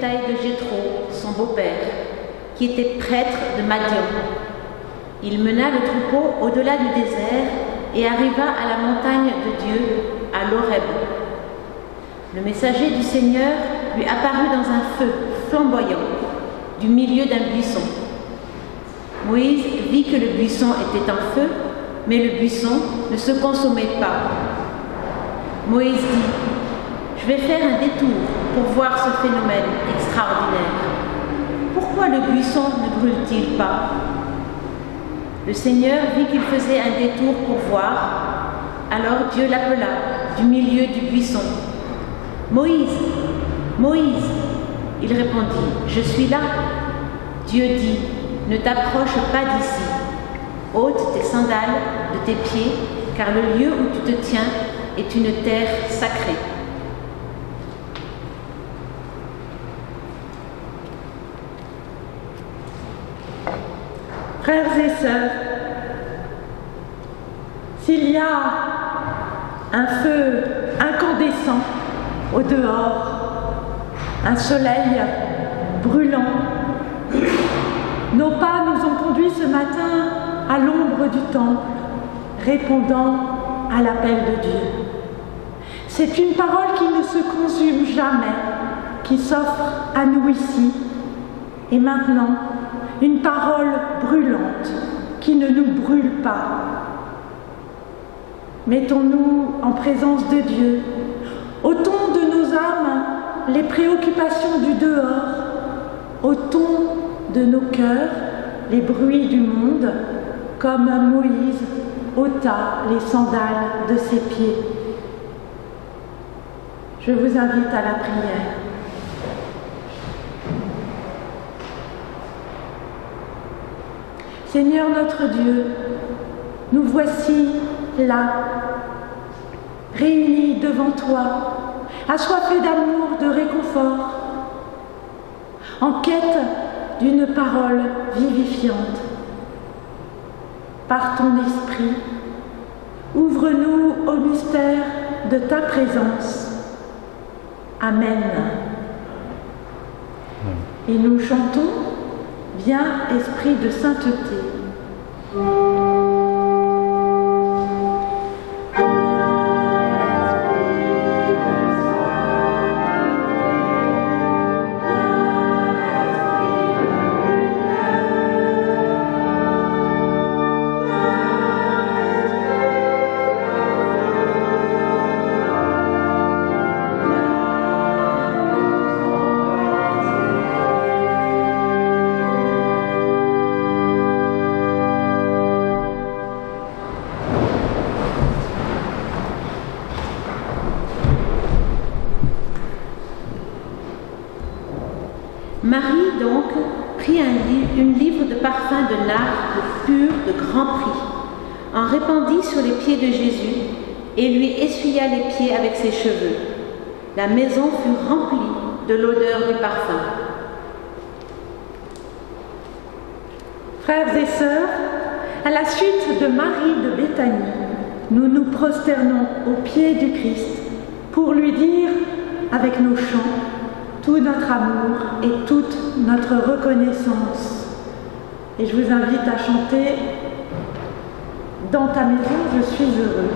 bétail de Jéthro, son beau-père, qui était prêtre de Madian. Il mena le troupeau au-delà du désert et arriva à la montagne de Dieu, à l'Horeb. Le messager du Seigneur lui apparut dans un feu flamboyant du milieu d'un buisson. Moïse vit que le buisson était en feu, mais le buisson ne se consumait pas. Moïse dit: « Je vais faire un détour pour voir ce phénomène extraordinaire. Pourquoi le buisson ne brûle-t-il pas ?» Le Seigneur vit qu'il faisait un détour pour voir. Alors Dieu l'appela du milieu du buisson. « Moïse, Moïse !» Il répondit: « Je suis là. » Dieu dit: « Ne t'approche pas d'ici. Ôte tes sandales de tes pieds, car le lieu où tu te tiens est une terre sacrée. » Frères et sœurs, s'il y a un feu incandescent au dehors, un soleil brûlant, nos pas nous ont conduits ce matin à l'ombre du temple, répondant à l'appel de Dieu. C'est une parole qui ne se consume jamais, qui s'offre à nous ici et maintenant, une parole brûlante qui ne nous brûle pas. Mettons-nous en présence de Dieu, ôtons de nos âmes les préoccupations du dehors, ôtons de nos cœurs les bruits du monde, comme Moïse ôta les sandales de ses pieds. Je vous invite à la prière. Seigneur notre Dieu, nous voici là, réunis devant toi, assoiffés d'amour, de réconfort, en quête d'une parole vivifiante. Par ton esprit, ouvre-nous au mystère de ta présence. Amen. Et nous chantons: Viens, esprit de sainteté. Marie, donc, prit une livre de parfum de nard pur de grand prix, en répandit sur les pieds de Jésus et lui essuya les pieds avec ses cheveux. La maison fut remplie de l'odeur du parfum. Frères et sœurs, à la suite de Marie de Béthanie, nous nous prosternons aux pieds du Christ pour lui dire, avec nos chants, tout notre amour et toute notre reconnaissance. Et je vous invite à chanter « Dans ta maison, je suis heureux ».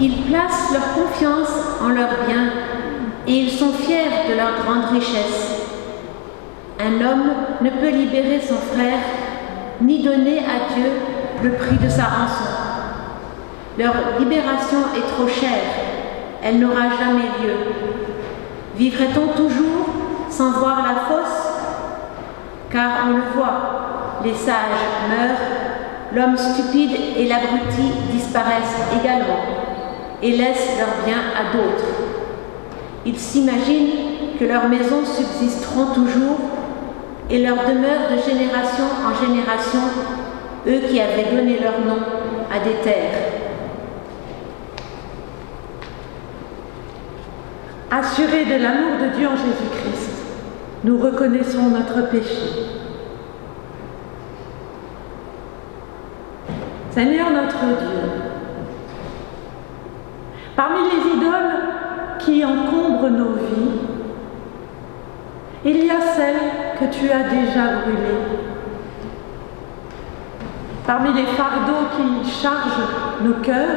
Ils placent leur confiance en leurs biens et ils sont fiers de leur grande richesse. Un homme ne peut libérer son frère ni donner à Dieu le prix de sa rançon. Leur libération est trop chère, elle n'aura jamais lieu. Vivrait-on toujours sans voir la fosse? Car on le voit, les sages meurent, l'homme stupide et l'abruti disparaissent également et laissent leurs biens à d'autres. Ils s'imaginent que leurs maisons subsisteront toujours et leur demeure de génération en génération, eux qui avaient donné leur nom à des terres. Assurés de l'amour de Dieu en Jésus-Christ, nous reconnaissons notre péché. Seigneur notre Dieu, parmi les idoles qui encombrent nos vies, il y a celles que tu as déjà brûlées. Parmi les fardeaux qui chargent nos cœurs,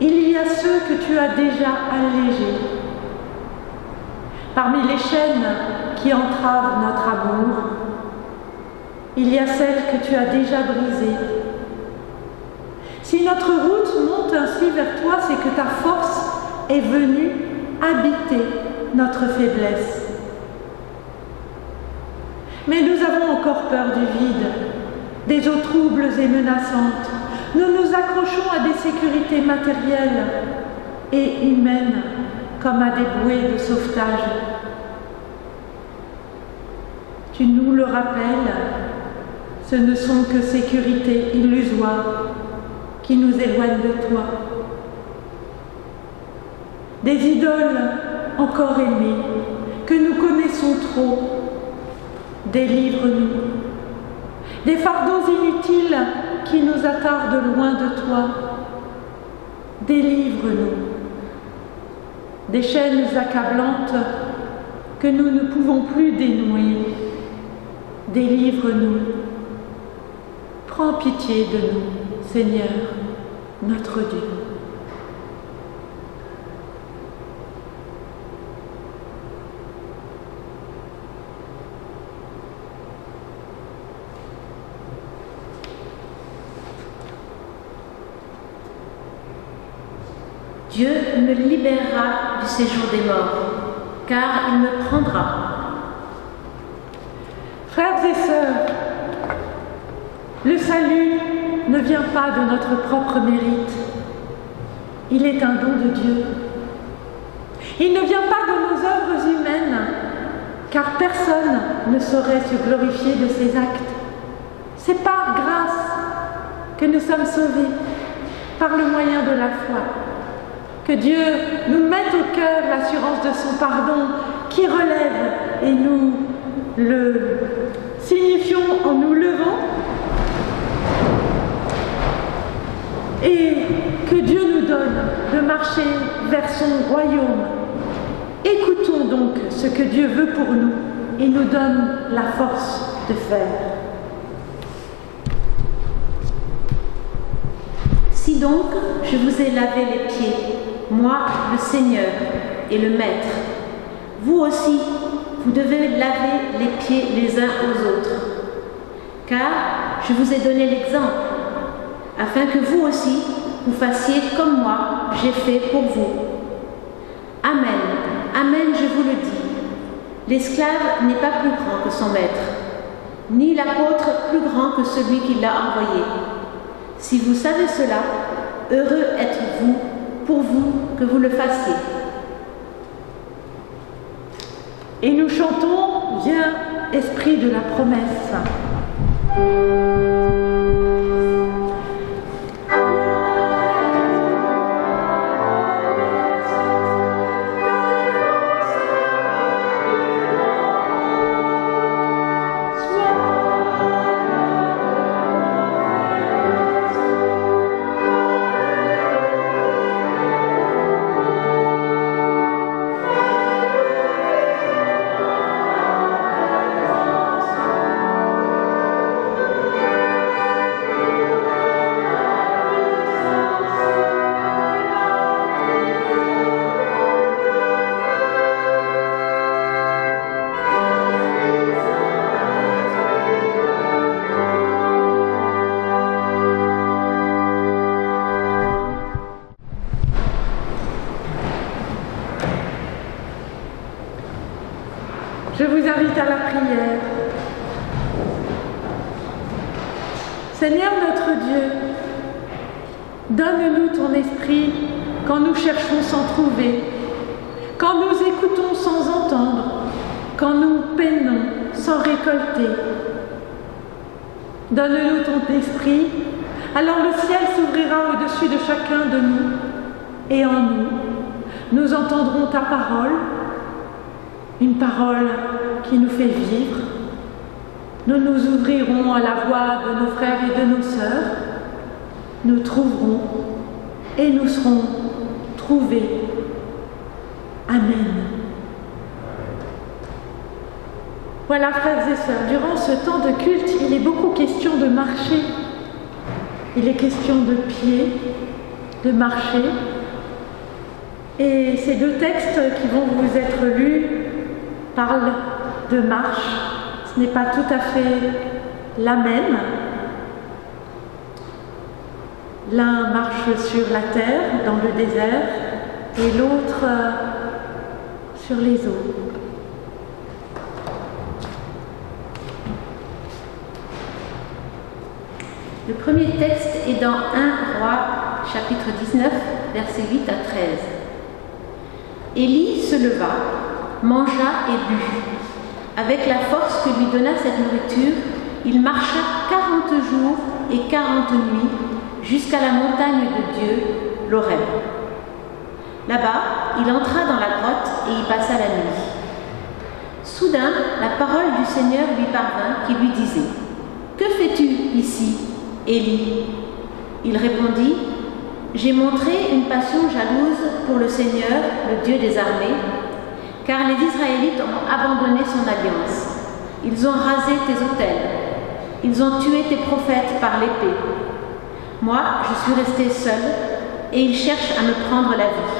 il y a ceux que tu as déjà allégés. Parmi les chaînes qui entravent notre amour, il y a celles que tu as déjà brisées. Si notre route monte ainsi vers toi, c'est que ta force est venue habiter notre faiblesse. Mais nous avons encore peur du vide, des eaux troubles et menaçantes. Nous nous accrochons à des sécurités matérielles et humaines comme à des bouées de sauvetage. Tu nous le rappelles, ce ne sont que sécurités illusoires qui nous éloignent de toi. Des idoles encore aimées que nous connaissons trop, délivre-nous. Des fardeaux inutiles qui nous attardent loin de toi, délivre-nous. Des chaînes accablantes que nous ne pouvons plus dénouer, délivre-nous. Prends pitié de nous, Seigneur, notre Dieu. Dieu me libérera du séjour des morts, car il me prendra. Frères et sœurs, le salut ne vient pas de notre propre mérite. Il est un don de Dieu. Il ne vient pas de nos œuvres humaines, car personne ne saurait se glorifier de ses actes. C'est par grâce que nous sommes sauvés, par le moyen de la foi. Que Dieu nous mette au cœur l'assurance de son pardon qui relève et nous le signifions en nous levant. Et que Dieu nous donne de marcher vers son royaume. Écoutons donc ce que Dieu veut pour nous et nous donne la force de faire. Si donc je vous ai lavé les pieds, moi, le Seigneur et le Maître, vous aussi, vous devez laver les pieds les uns aux autres. Car je vous ai donné l'exemple, afin que vous aussi, vous fassiez comme moi, j'ai fait pour vous. Amen, amen, je vous le dis. L'esclave n'est pas plus grand que son maître, ni l'apôtre plus grand que celui qui l'a envoyé. Si vous savez cela, heureux êtes-vous pour vous que vous le fassiez. Et nous chantons, viens, esprit de la promesse. vous invite à la prière. Seigneur notre Dieu, donne-nous ton esprit quand nous cherchons sans trouver, quand nous écoutons sans entendre, quand nous peinons sans récolter. Donne-nous ton esprit, alors le ciel s'ouvrira au-dessus de chacun de nous, et en nous, nous entendrons ta parole, une parole qui nous fait vivre. Nous nous ouvrirons à la voix de nos frères et de nos sœurs. Nous trouverons et nous serons trouvés. Amen. Voilà, frères et sœurs, durant ce temps de culte, il est beaucoup question de marcher. Il est question de pied, de marcher. Et ces deux textes qui vont vous être lus parlent de marche. Ce n'est pas tout à fait la même. L'un marche sur la terre, dans le désert, et l'autre sur les eaux. Le premier texte est dans 1 Roi, chapitre 19, versets 8 à 13. Élie se leva, mangea et but. Avec la force que lui donna cette nourriture, il marcha 40 jours et 40 nuits jusqu'à la montagne de Dieu, l'Horeb. Là-bas, il entra dans la grotte et y passa la nuit. Soudain, la parole du Seigneur lui parvint qui lui disait : « Que fais-tu ici, Élie ?» Il répondit : « J'ai montré une passion jalouse pour le Seigneur, le Dieu des armées, car les Israélites ont abandonné son alliance. Ils ont rasé tes autels. Ils ont tué tes prophètes par l'épée. Moi, je suis resté seul, et ils cherchent à me prendre la vie. »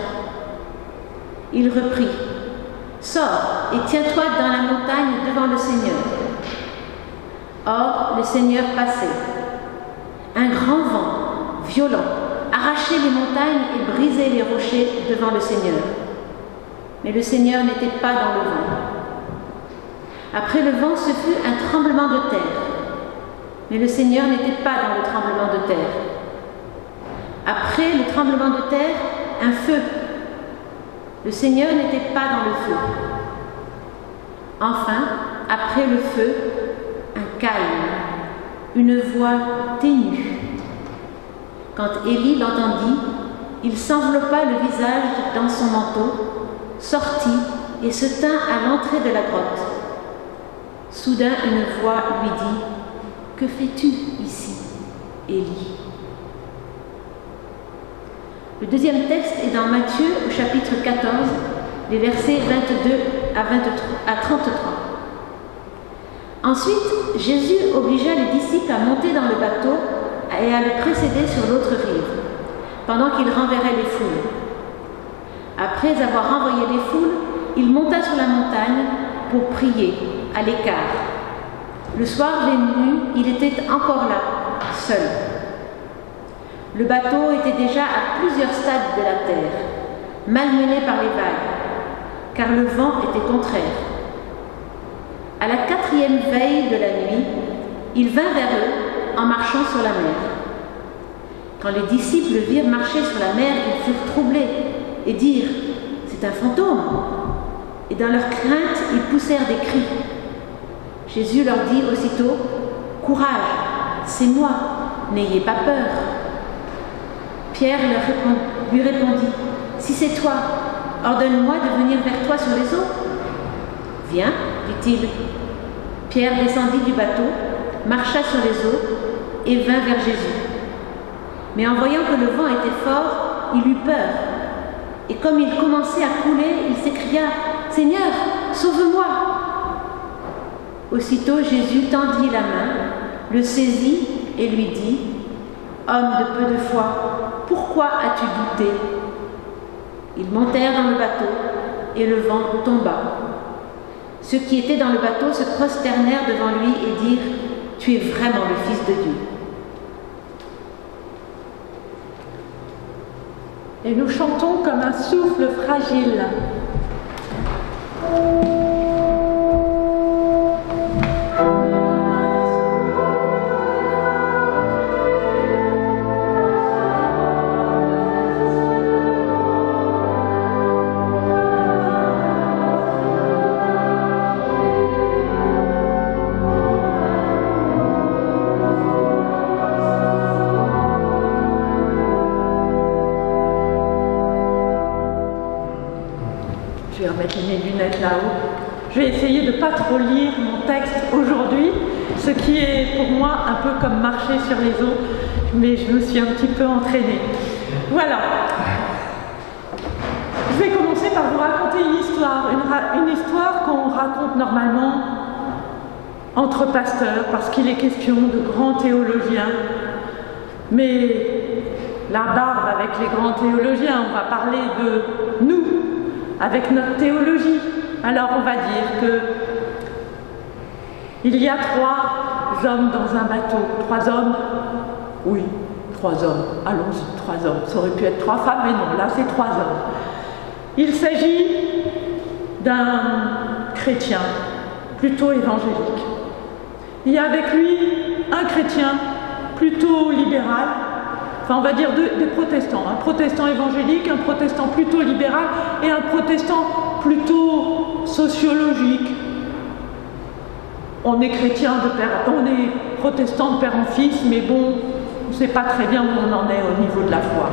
Il reprit : « Sors et tiens-toi dans la montagne devant le Seigneur. » Or, le Seigneur passait. Un grand vent, violent, arrachait les montagnes et brisait les rochers devant le Seigneur. Mais le Seigneur n'était pas dans le vent. Après le vent, ce fut un tremblement de terre. Mais le Seigneur n'était pas dans le tremblement de terre. Après le tremblement de terre, un feu. Le Seigneur n'était pas dans le feu. Enfin, après le feu, un calme, une voix ténue. Quand Élie l'entendit, il s'enveloppa le visage dans son manteau, sortit et se tint à l'entrée de la grotte. Soudain, une voix lui dit : « Que fais-tu ici, Élie ?» Le deuxième texte est dans Matthieu, au chapitre 14, les versets 22 à 33. Ensuite, Jésus obligea les disciples à monter dans le bateau et à le précéder sur l'autre rive, pendant qu'il renverrait les foules. Après avoir renvoyé les foules, il monta sur la montagne pour prier, à l'écart. Le soir venu, il était encore là, seul. Le bateau était déjà à plusieurs stades de la terre, malmené par les vagues, car le vent était contraire. À la 4e veille de la nuit, il vint vers eux en marchant sur la mer. Quand les disciples le virent marcher sur la mer, ils furent troublés et dirent : « C'est un fantôme !» Et dans leur crainte, ils poussèrent des cris. Jésus leur dit aussitôt : « Courage, c'est moi, n'ayez pas peur. » Pierre lui répondit : « Si c'est toi, ordonne-moi de venir vers toi sur les eaux. » « Viens, dit-il. Pierre descendit du bateau, marcha sur les eaux et vint vers Jésus. Mais en voyant que le vent était fort, il eut peur. Et comme il commençait à couler, il s'écria : « Seigneur, sauve-moi !» Aussitôt Jésus tendit la main, le saisit et lui dit : « Homme de peu de foi, pourquoi as-tu douté ?» Ils montèrent dans le bateau et le vent tomba. Ceux qui étaient dans le bateau se prosternèrent devant lui et dirent : « Tu es vraiment le Fils de Dieu. » Et nous chantons comme un souffle fragile. dois mettre mes lunettes là-haut. Je vais essayer de ne pas trop lire mon texte aujourd'hui, ce qui est pour moi un peu comme marcher sur les eaux, mais je me suis un petit peu entraînée. Voilà. Je vais commencer par vous raconter une histoire qu'on raconte normalement entre pasteurs, parce qu'il est question de grands théologiens. Mais la barbe avec les grands théologiens, on va parler de nous, avec notre théologie. Alors on va dire que il y a 3 hommes dans un bateau. 3 hommes? Oui, 3 hommes. Allons-y, 3 hommes. Ça aurait pu être 3 femmes, mais non, là c'est 3 hommes. Il s'agit d'un chrétien, plutôt évangélique. Il y a avec lui un chrétien plutôt libéral, enfin on va dire des protestants, un protestant évangélique, un protestant plutôt libéral et un protestant plutôt sociologique. On est chrétien on est protestant de père en fils, mais bon, on ne sait pas très bien où on en est au niveau de la foi.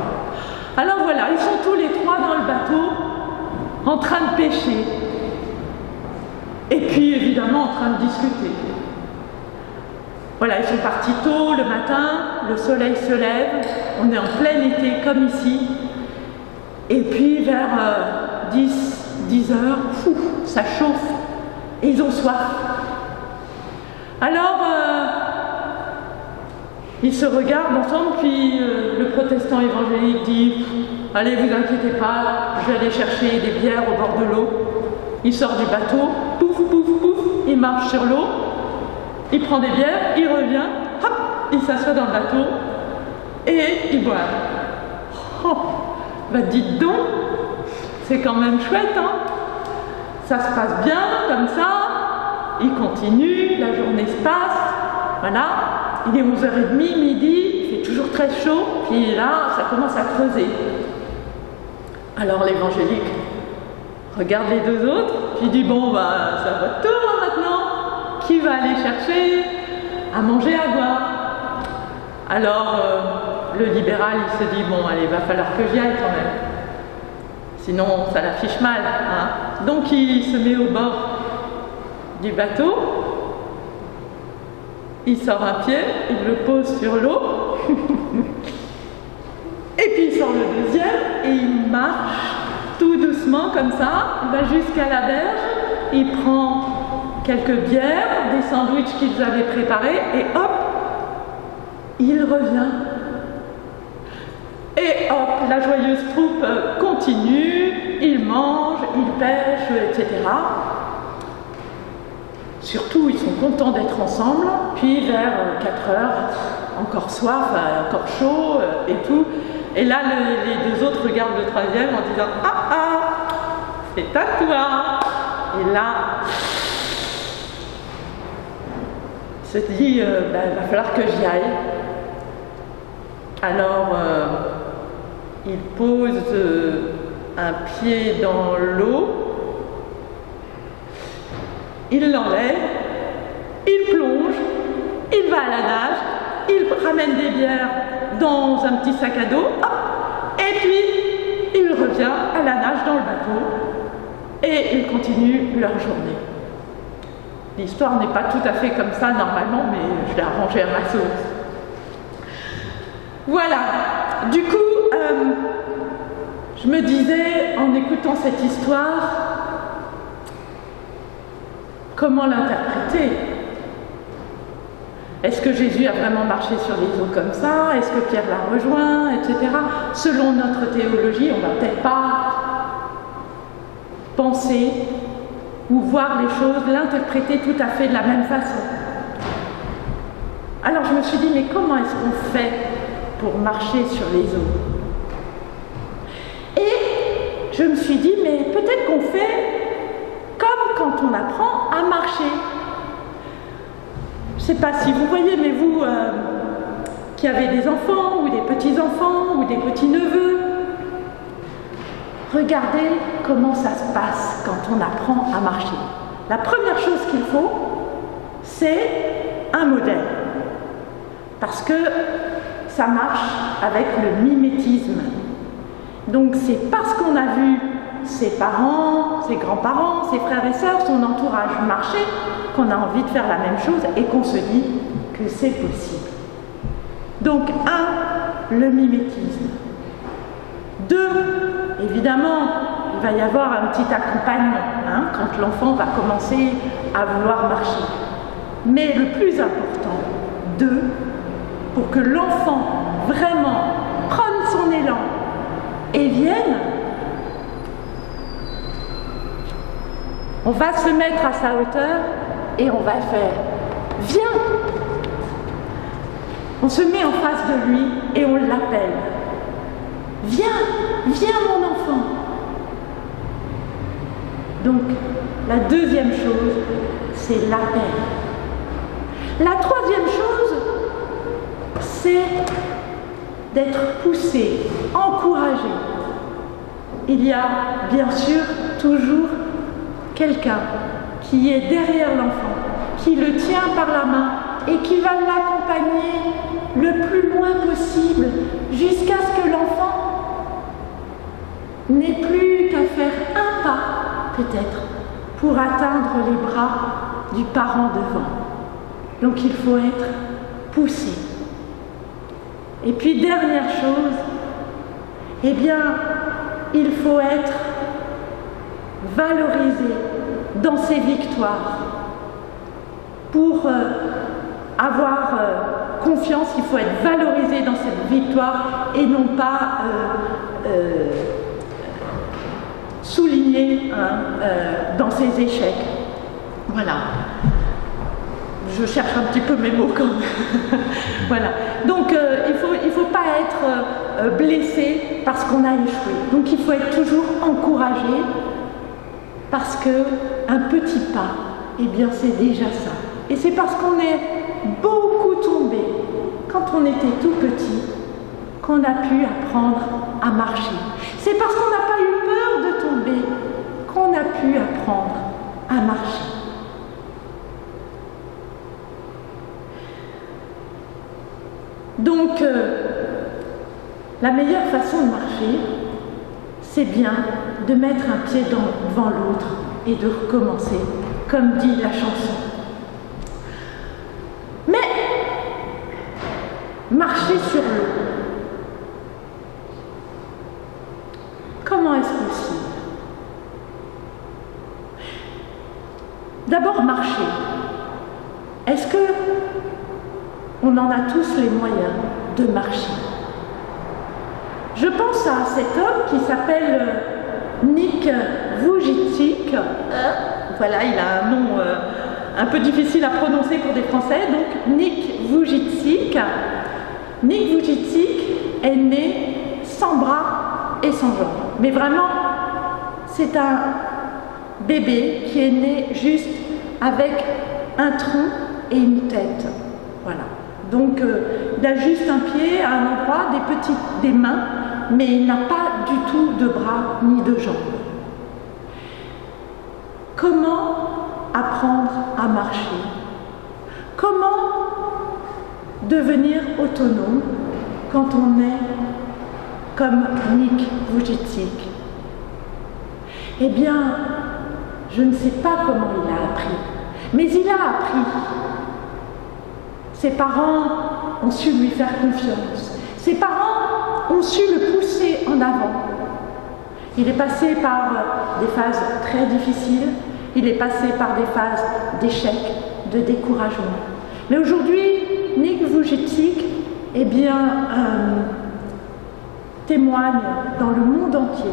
Alors voilà, ils sont tous les 3 dans le bateau, en train de pêcher. Et puis évidemment en train de discuter. Voilà, ils sont partis tôt le matin, le soleil se lève, on est en plein été comme ici. Et puis vers 10 heures, ça chauffe et ils ont soif. Alors, ils se regardent ensemble, puis le protestant évangélique dit « Allez, vous inquiétez pas, je vais aller chercher des bières au bord de l'eau. » Il sort du bateau, pouf, pouf, pouf, il marche sur l'eau, il prend des bières, il revient, hop, il s'assoit dans le bateau et il boit. Oh, bah dites donc, c'est quand même chouette, hein? Ça se passe bien comme ça, il continue, la journée se passe, voilà, il est 11h30, midi, il fait toujours très chaud, puis là, ça commence à creuser. Alors l'évangélique regarde les 2 autres, puis dit bon, bah, c'est à votre tour hein, maintenant. Qui va aller chercher à manger, à boire? Alors, le libéral, il se dit, bon, allez, il va falloir que j'y aille quand même. Sinon, ça l'affiche mal. Hein. Donc, il se met au bord du bateau, il sort un pied, il le pose sur l'eau, et puis il sort le deuxième, et il marche tout doucement comme ça, il va jusqu'à la berge, il prend quelques bières, des sandwichs qu'ils avaient préparés, et hop, il revient. Et hop, la joyeuse troupe continue, ils mangent, ils pêchent, etc. Surtout, ils sont contents d'être ensemble, puis vers 4 heures, encore soif, encore chaud, et tout. Et là, les 2 autres regardent le troisième en disant « Ah ah, c'est à toi !» Et là, se dit, il va falloir que j'y aille. Alors, il pose un pied dans l'eau, il l'enlève, il plonge, il va à la nage, il ramène des bières dans un petit sac à dos, hop, et puis il revient à la nage dans le bateau, et ils continuent leur journée. L'histoire n'est pas tout à fait comme ça normalement, mais je l'ai arrangée à ma sauce. Voilà. Du coup, je me disais, en écoutant cette histoire, comment l'interpréter? Est-ce que Jésus a vraiment marché sur les eaux comme ça? Est-ce que Pierre l'a rejoint, etc. Selon notre théologie, on ne va peut-être pas penser ou voir les choses, l'interpréter tout à fait de la même façon. Alors je me suis dit, mais comment est-ce qu'on fait pour marcher sur les eaux? Et je me suis dit, mais peut-être qu'on fait comme quand on apprend à marcher. Je ne sais pas si vous voyez, mais vous qui avez des enfants, ou des petits-enfants, ou des petits-neveux, regardez comment ça se passe quand on apprend à marcher. La première chose qu'il faut, c'est un modèle. Parce que ça marche avec le mimétisme. Donc c'est parce qu'on a vu ses parents, ses grands-parents, ses frères et sœurs, son entourage marcher, qu'on a envie de faire la même chose et qu'on se dit que c'est possible. Donc, 1, le mimétisme. 2, évidemment, il va y avoir un petit accompagnement quand l'enfant va commencer à vouloir marcher. Mais le plus important, 2, pour que l'enfant vraiment prenne son élan et vienne, on va se mettre à sa hauteur et on va faire « Viens !» On se met en face de lui et on l'appelle. « Viens, viens mon enfant !» Donc, la deuxième chose, c'est l'appel. La troisième chose, c'est d'être poussé, encouragé. Il y a bien sûr toujours quelqu'un qui est derrière l'enfant, qui le tient par la main et qui va l'accompagner le plus loin possible jusqu'à ce que l'enfant n'ait plus qu'à faire un pas, peut-être, pour atteindre les bras du parent devant. Donc il faut être poussé. Et puis dernière chose, eh bien, il faut être valorisé dans ses victoires. Pour avoir confiance, il faut être valorisé dans cette victoire et non pas souligné dans ses échecs. Voilà. Je cherche un petit peu mes mots quand même. Voilà. Donc il faut pas être blessé parce qu'on a échoué. Donc il faut être toujours encouragé parce qu'un petit pas, eh bien c'est déjà ça. Et c'est parce qu'on est beaucoup tombé quand on était tout petit qu'on a pu apprendre à marcher. C'est parce qu'on n'a pas eu peur de tomber qu'on a pu apprendre à marcher. Donc, la meilleure façon de marcher, c'est bien de mettre un pied devant l'autre et de recommencer, comme dit la chanson. Mais, marcher sur l'eau, comment est-ce possible? D'abord, marcher. Est-ce que on en a tous les moyens de marcher? Je pense à cet homme qui s'appelle Nick Vujicic. Voilà, il a un nom un peu difficile à prononcer pour des Français, donc Nick Vujicic. Nick Vujicic est né sans bras et sans jambes. Mais vraiment, c'est un bébé qui est né juste avec un tronc et une tête. Voilà. Donc, il a juste un pied à un endroit, des mains, mais il n'a pas du tout de bras ni de jambes. Comment apprendre à marcher? Comment devenir autonome quand on est comme Nick Vujicic? Eh bien, je ne sais pas comment il a appris, mais il a appris. Ses parents ont su lui faire confiance. Ses parents ont su le pousser en avant. Il est passé par des phases très difficiles, il est passé par des phases d'échec, de découragement. Mais aujourd'hui, Nick Vujicic, eh bien, témoigne dans le monde entier,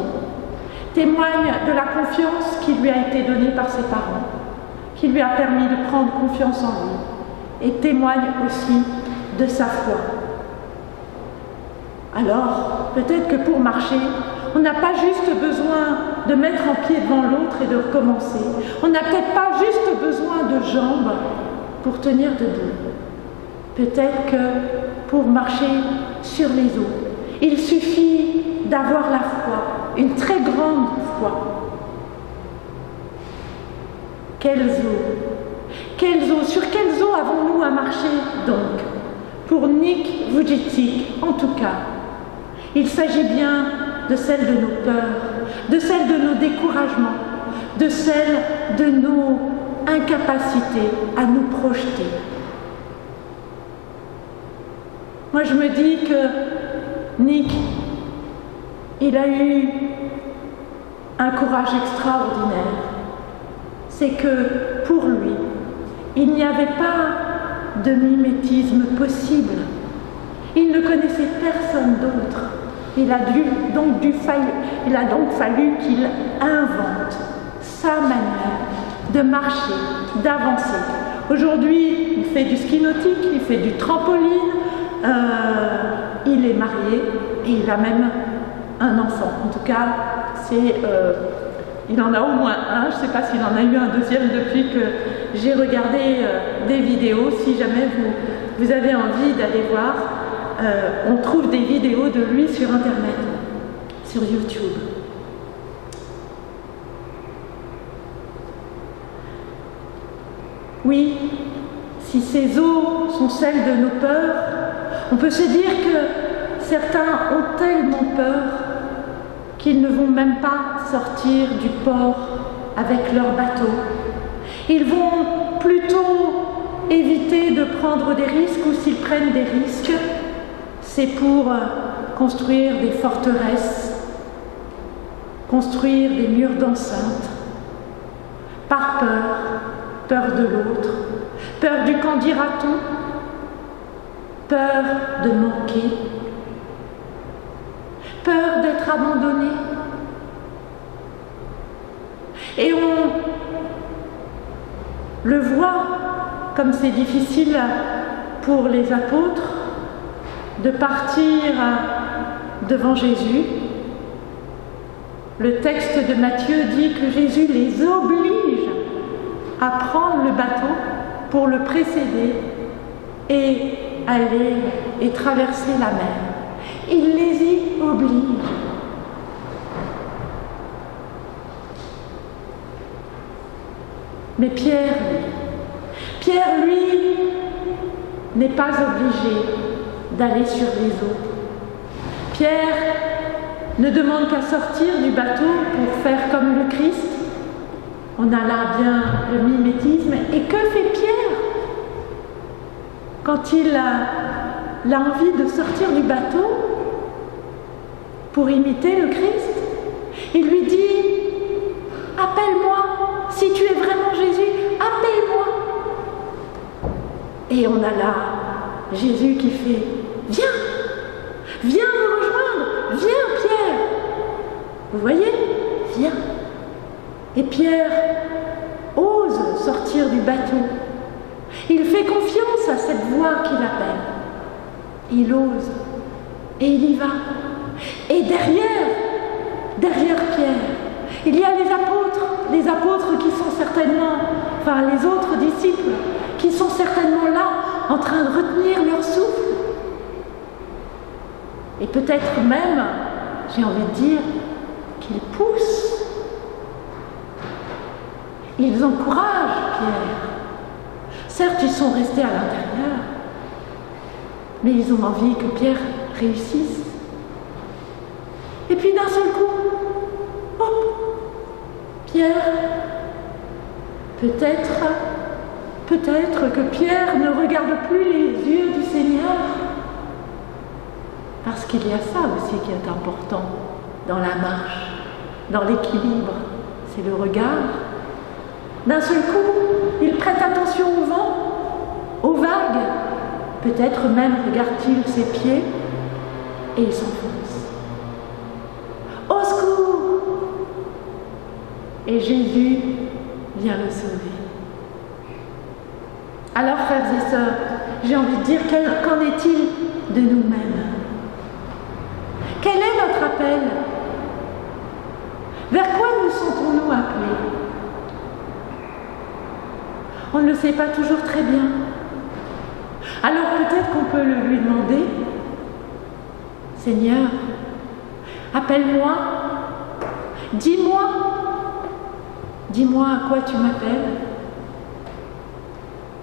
témoigne de la confiance qui lui a été donnée par ses parents, qui lui a permis de prendre confiance en lui, et témoigne aussi de sa foi. Alors, peut-être que pour marcher, on n'a pas juste besoin de mettre un pied devant l'autre et de recommencer. On n'a peut-être pas juste besoin de jambes pour tenir debout. Peut-être que pour marcher sur les eaux, il suffit d'avoir la foi, une très grande foi. Quelles eaux? Quelles eaux? Sur quelles eaux avons-nous à marcher donc? Pour Nick Vujicic, en tout cas, il s'agit bien de celles de nos peurs, de celle de nos découragements, de celle de nos incapacités à nous projeter. Moi, je me dis que Nick, il a eu un courage extraordinaire. C'est que pour lui, il n'y avait pas de mimétisme possible. Il ne connaissait personne d'autre. Il a donc fallu qu'il invente sa manière de marcher, d'avancer. Aujourd'hui, il fait du ski nautique, il fait du trampoline, il est marié et il a même un enfant. En tout cas, il en a au moins un. Je ne sais pas s'il en a eu un deuxième depuis que j'ai regardé des vidéos. Si jamais vous avez envie d'aller voir, on trouve des vidéos de lui sur Internet, sur YouTube. Oui, si ces eaux sont celles de nos peurs, on peut se dire que certains ont tellement peur qu'ils ne vont même pas sortir du port avec leur bateau. Ils vont plutôt éviter de prendre des risques, ou s'ils prennent des risques, c'est pour construire des forteresses, construire des murs d'enceinte, par peur de l'autre, peur du qu'en dira-t-on, peur de manquer, peur d'être abandonné. Et on le voit comme c'est difficile pour les apôtres de partir devant Jésus. Le texte de Matthieu dit que Jésus les oblige à prendre le bateau pour le précéder et aller et traverser la mer. Il les y oblige. Mais Pierre, lui, n'est pas obligé d'aller sur les eaux. Pierre ne demande qu'à sortir du bateau pour faire comme le Christ. On a là bien le mimétisme. Et que fait Pierre quand il a envie de sortir du bateau pour imiter le Christ? Il lui dit: appelle-moi, si tu es vraiment Jésus, appelle-moi. Et on a là Jésus qui fait: viens, viens me rejoindre, viens Pierre. Vous voyez? Viens. Et Pierre ose sortir du bateau. Il fait confiance à cette voix qui l'appelle. Il ose et il y va. Et derrière Pierre, il y a les apôtres qui sont certainement, enfin les autres disciples, qui sont certainement là en train de retenir leur souffle. Et peut-être même, j'ai envie de dire, qu'ils poussent. Ils encouragent Pierre. Certes, ils sont restés à l'intérieur, mais ils ont envie que Pierre réussisse. Et puis d'un seul coup, hop, Pierre, peut-être que Pierre ne regarde plus les yeux du Seigneur, parce qu'il y a ça aussi qui est important dans la marche, dans l'équilibre, c'est le regard. D'un seul coup, il prête attention au vent, aux vagues. Peut-être même regarde-t-il ses pieds et il s'enfonce. Au secours! Et Jésus vient le sauver. Alors, frères et sœurs, j'ai envie de dire, qu'en est-il de nous-mêmes? Quel est notre appel? Vers quoi nous sentons-nous appelés? On ne le sait pas toujours très bien. Alors peut-être qu'on peut lui demander: Seigneur, appelle-moi, dis-moi à quoi tu m'appelles.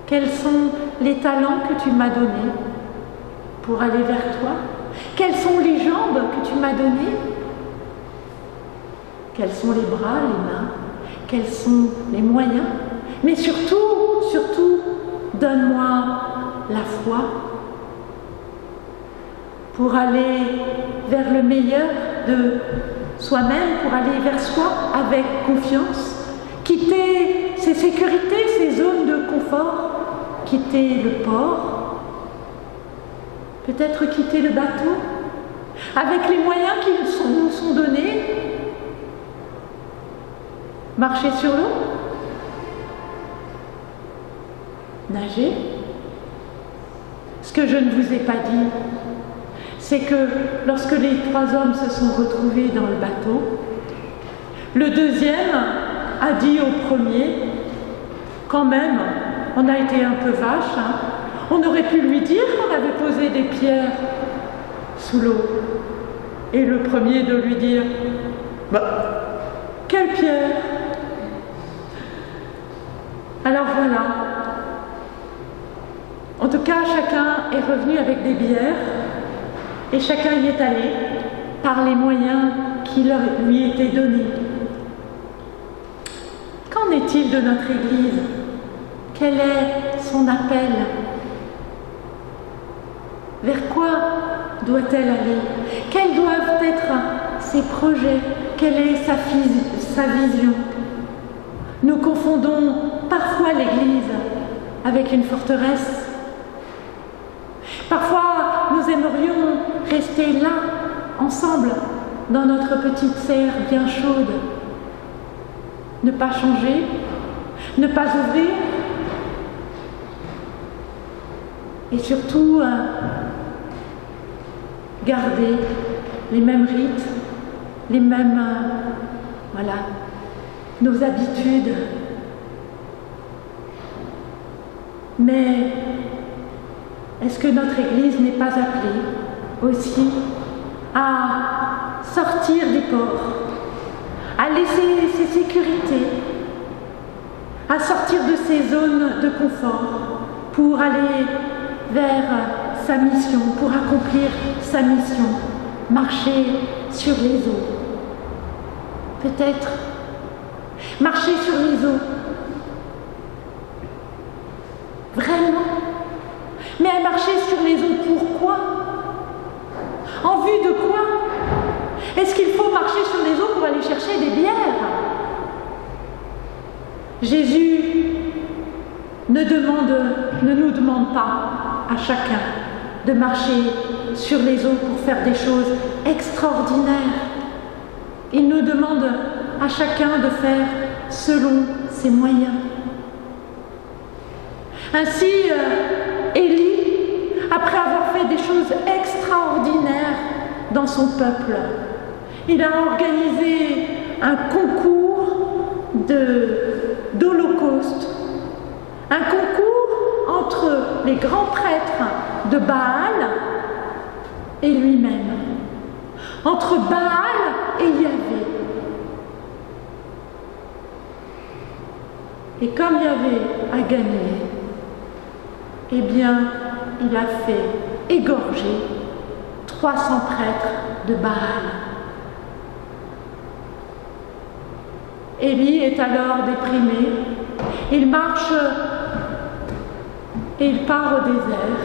Quels sont les talents que tu m'as donnés pour aller vers toi? Quelles sont les jambes que tu m'as données? quels sont les bras, les mains, quels sont les moyens, mais surtout, surtout, donne-moi la foi pour aller vers le meilleur de soi-même, pour aller vers soi avec confiance, quitter ses sécurités, ses zones de confort, quitter le port, peut-être quitter le bateau, avec les moyens qui nous sont donnés, marcher sur l'eau, nager. Ce que je ne vous ai pas dit, c'est que lorsque les 3 hommes se sont retrouvés dans le bateau, le deuxième a dit au premier, quand même, on a été un peu vache, hein. On aurait pu lui dire qu'on avait posé des pierres sous l'eau. Et le premier de lui dire, quelle pierre? Alors voilà. En tout cas, chacun est revenu avec des bières et chacun y est allé par les moyens qui lui étaient donnés. Qu'en est-il de notre Église? Quel est son appel? Vers quoi doit-elle aller? Quels doivent être ses projets? Quelle est sa vision? Nous confondons parfois l'Église avec une forteresse. Parfois, nous aimerions rester là, ensemble, dans notre petite serre bien chaude. Ne pas changer, ne pas ouvrir. Et surtout, garder les mêmes rites, les mêmes, nos habitudes. Mais est-ce que notre Église n'est pas appelée aussi à sortir des ports, à laisser ses sécurités, à sortir de ses zones de confort pour aller vers sa mission, pour accomplir sa mission, marcher sur les eaux? Peut-être marcher sur les eaux. Vraiment? Mais à marcher sur les eaux, pourquoi? En vue de quoi? Est-ce qu'il faut marcher sur les eaux pour aller chercher des bières? Jésus ne nous demande pas à chacun de marcher sur les eaux pour faire des choses extraordinaires. Il nous demande à chacun de faire selon ses moyens. Ainsi, Élie, après avoir fait des choses extraordinaires dans son peuple, il a organisé un concours d'holocauste, un concours entre les grands prêtres de Baal et lui-même, entre Baal et Yahvé. Et comme Yahvé a gagné, eh bien, il a fait égorger 300 prêtres de Baal. Élie est alors déprimé. Il marche et il part au désert.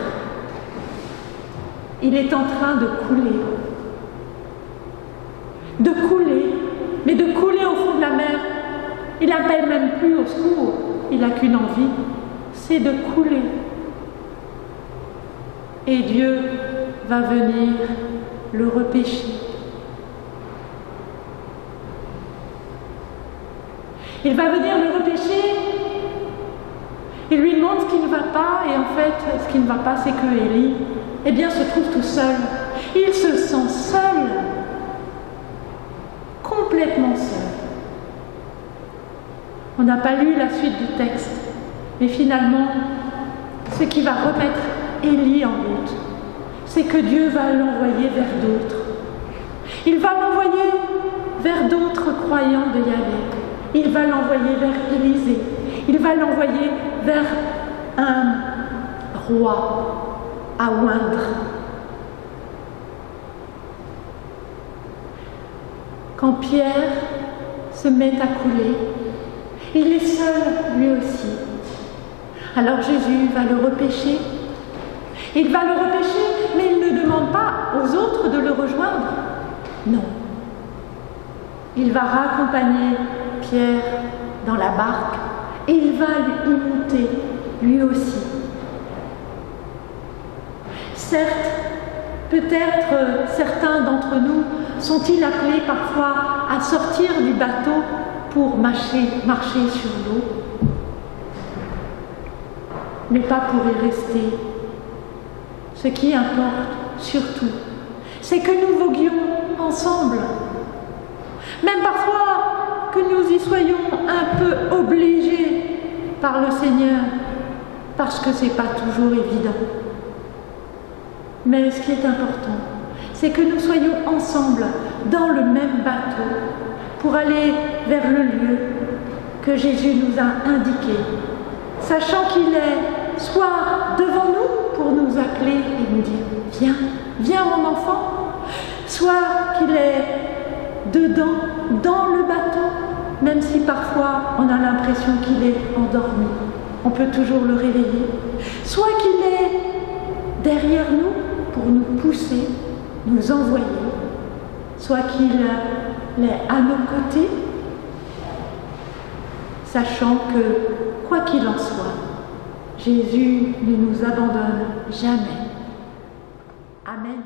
Il est en train de couler. De couler, mais de couler au fond de la mer. Il n'appelle même plus au secours. Il n'a qu'une envie, c'est de couler. Et Dieu va venir le repêcher. Il va venir le repêcher. Il lui demande ce qui ne va pas, et en fait, ce qui ne va pas, c'est que Élie, eh bien, se trouve tout seul. Il se sent seul, complètement seul. On n'a pas lu la suite du texte, mais finalement, ce qui va remettre Élie en route, c'est que Dieu va l'envoyer vers d'autres. Il va l'envoyer vers d'autres croyants de Yahvé. Il va l'envoyer vers Élisée. Il va l'envoyer vers un roi à oindre. Quand Pierre se met à couler. Il est seul, lui aussi. Alors Jésus va le repêcher. Il va le repêcher, mais il ne demande pas aux autres de le rejoindre. Non. Il va raccompagner Pierre dans la barque et il va y monter, lui aussi. Certes, peut-être certains d'entre nous sont-ils appelés parfois à sortir du bateau pour marcher sur l'eau, mais pas pour y rester. Ce qui importe surtout, c'est que nous voguions ensemble. Même parfois que nous y soyons un peu obligés par le Seigneur, parce que ce n'est pas toujours évident. Mais ce qui est important, c'est que nous soyons ensemble dans le même bateau pour aller vers le lieu que Jésus nous a indiqué, sachant qu'il est soit devant nous pour nous appeler et nous dire « Viens, viens mon enfant », soit qu'il est dedans, dans le bateau, même si parfois on a l'impression qu'il est endormi, on peut toujours le réveiller, soit qu'il est derrière nous pour nous pousser, nous envoyer, soit qu'il est à nos côtés, sachant que, quoi qu'il en soit, Jésus ne nous abandonne jamais. Amen.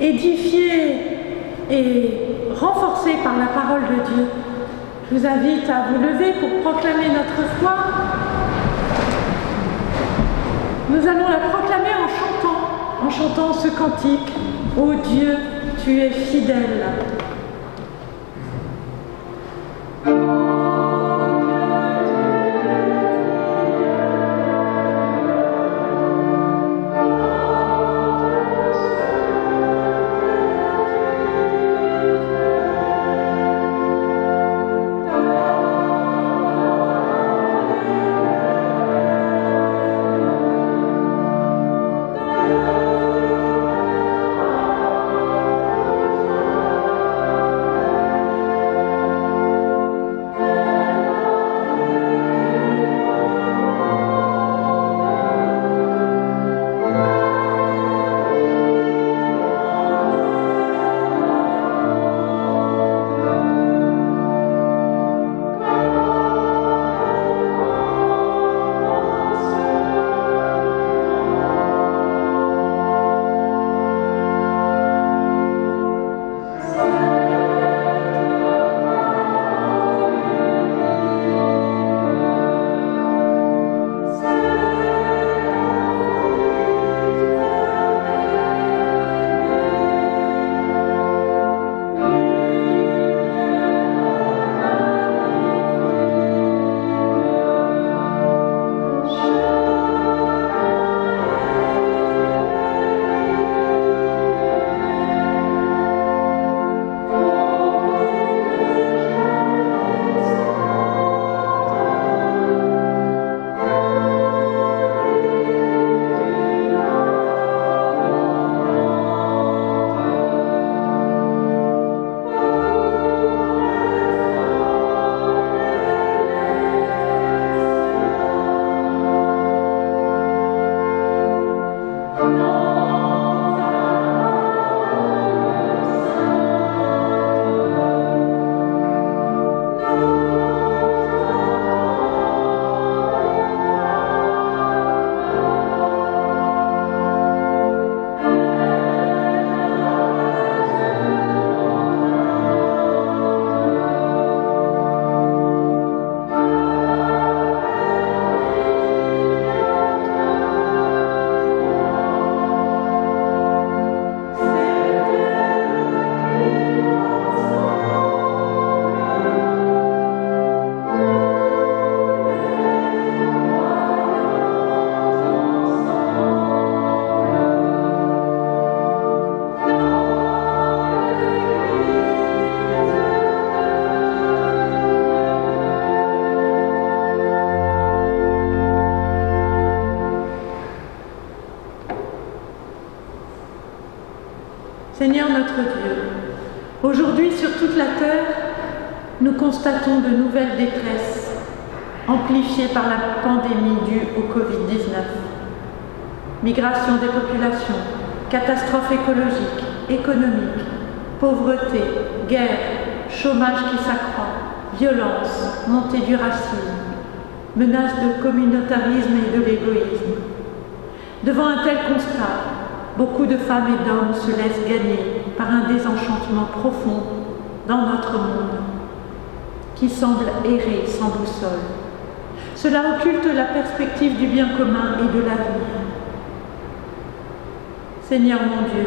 Édifiés et renforcés par la parole de Dieu, je vous invite à vous lever pour proclamer notre foi. Nous allons la proclamer en chantant ce cantique « Ô Dieu, tu es fidèle ». Seigneur notre Dieu, aujourd'hui sur toute la terre, nous constatons de nouvelles détresses, amplifiées par la pandémie due au Covid-19. Migration des populations, catastrophes écologiques, économiques, pauvreté, guerre, chômage qui s'accroît, violence, montée du racisme, menace de communautarisme et de l'égoïsme. Devant un tel constat, beaucoup de femmes et d'hommes se laissent gagner par un désenchantement profond dans notre monde, qui semble errer sans boussole. Cela occulte la perspective du bien commun et de l'avenir. Seigneur mon Dieu,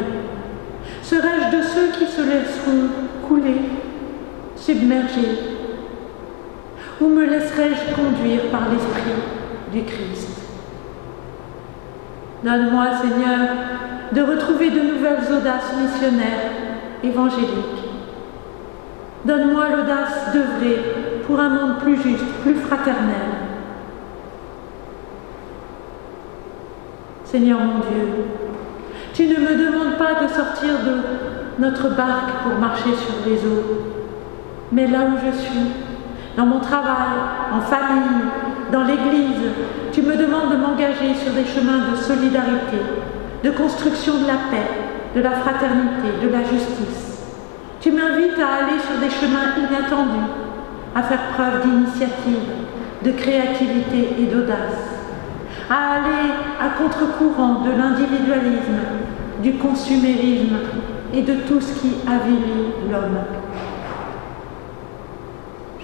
serais-je de ceux qui se laisseront couler, submerger, ou me laisserai-je conduire par l'Esprit du Christ? Donne-moi, Seigneur, de retrouver de nouvelles audaces missionnaires, évangéliques. Donne-moi l'audace d'œuvrer pour un monde plus juste, plus fraternel. Seigneur mon Dieu, tu ne me demandes pas de sortir de notre barque pour marcher sur les eaux, mais là où je suis, dans mon travail, en famille, dans l'Église, tu me demandes de m'engager sur des chemins de solidarité, de construction de la paix, de la fraternité, de la justice. Tu m'invites à aller sur des chemins inattendus, à faire preuve d'initiative, de créativité et d'audace, à aller à contre-courant de l'individualisme, du consumérisme et de tout ce qui avilit l'homme.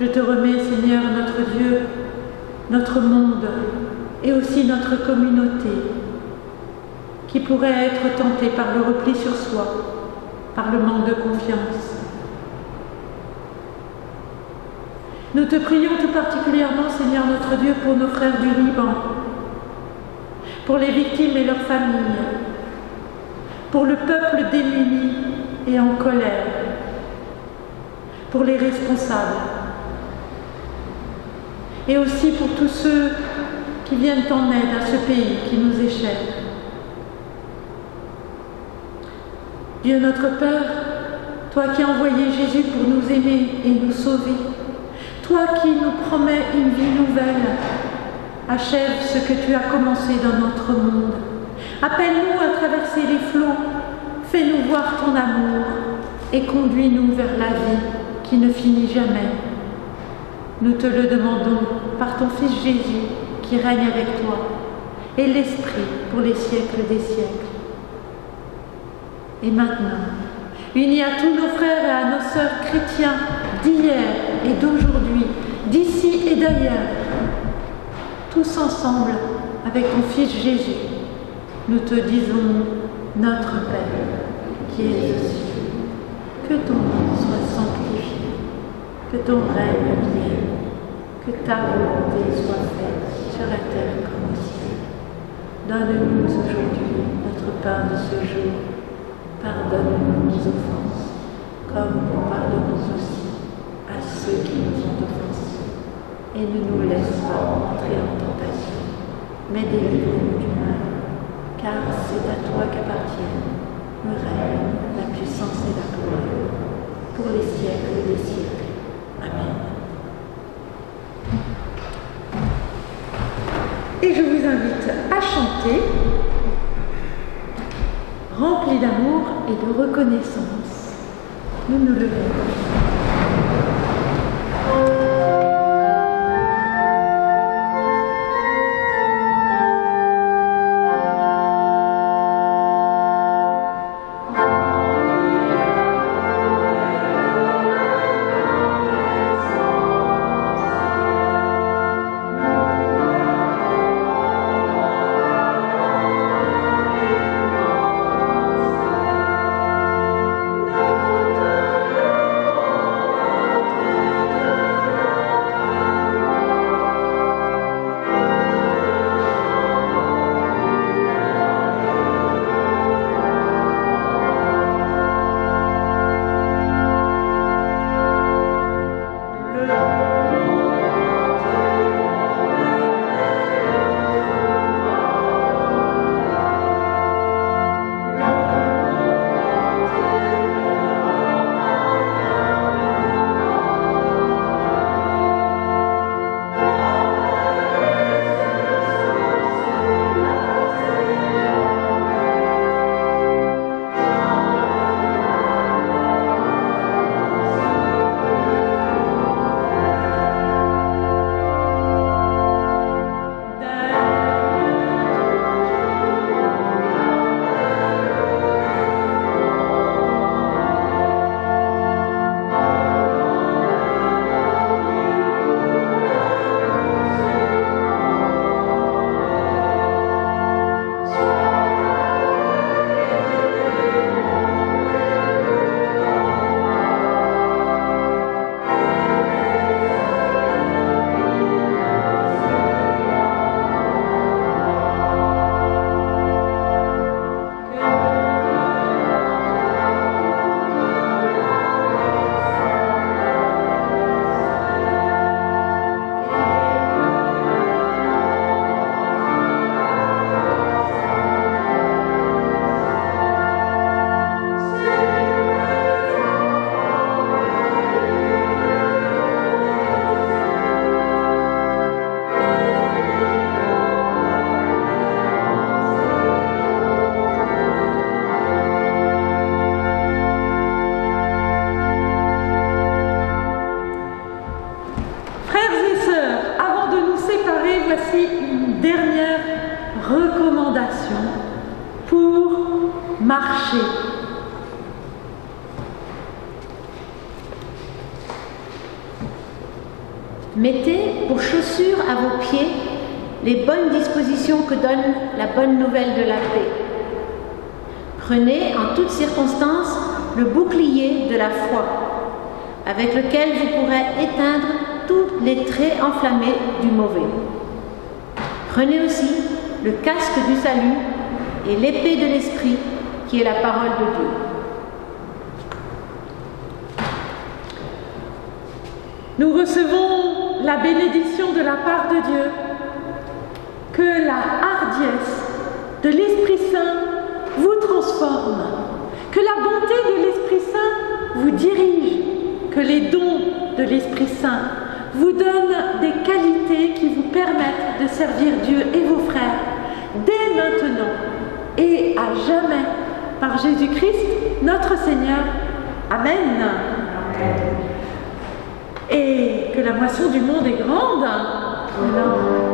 Je te remets, Seigneur, notre Dieu, notre monde et aussi notre communauté, qui pourrait être tentée par le repli sur soi, par le manque de confiance. Nous te prions tout particulièrement, Seigneur notre Dieu, pour nos frères du Liban, pour les victimes et leurs familles, pour le peuple démuni et en colère, pour les responsables, et aussi pour tous ceux qui viennent en aide à ce pays qui nous est cher. Dieu notre Père, toi qui as envoyé Jésus pour nous aimer et nous sauver, toi qui nous promets une vie nouvelle, achève ce que tu as commencé dans notre monde. Appelle-nous à traverser les flots, fais-nous voir ton amour et conduis-nous vers la vie qui ne finit jamais. Nous te le demandons par ton Fils Jésus qui règne avec toi et l'Esprit pour les siècles des siècles. Et maintenant, unis à tous nos frères et à nos sœurs chrétiens d'hier et d'aujourd'hui, d'ici et d'ailleurs, tous ensemble avec ton Fils Jésus, nous te disons notre Père qui es aux cieux, que ton nom soit sanctifié, que ton règne vienne, que ta volonté soit faite sur la terre comme au ciel. Donne-nous aujourd'hui notre pain de ce jour. Pardonne-nous nos offenses, comme nous pardonnons aussi à ceux qui nous ont offensés. Et ne nous laisse pas entrer en tentation, mais délivre-nous du mal, car c'est à toi qu'appartiennent le règne, la puissance et la gloire, pour les siècles des siècles. Amen. Et je vous invite à chanter, rempli d'amour et de reconnaissance. Nous nous levons. voici une dernière recommandation pour marcher. Mettez pour chaussures à vos pieds les bonnes dispositions que donne la bonne nouvelle de la paix. Prenez en toutes circonstances le bouclier de la foi, avec lequel vous pourrez éteindre tous les traits enflammés du mauvais. Prenez aussi le casque du salut et l'épée de l'esprit, qui est la parole de Dieu. Nous recevons la bénédiction de la part de Dieu, que la hardiesse de l'Esprit Saint vous transforme, que la bonté de l'Esprit Saint vous dirige, que les dons de l'Esprit Saint vous donnent des qualités qui vous permettent de servir Dieu et vos frères dès maintenant et à jamais par Jésus-Christ notre Seigneur. Amen. Et que la moisson du monde est grande. Amen.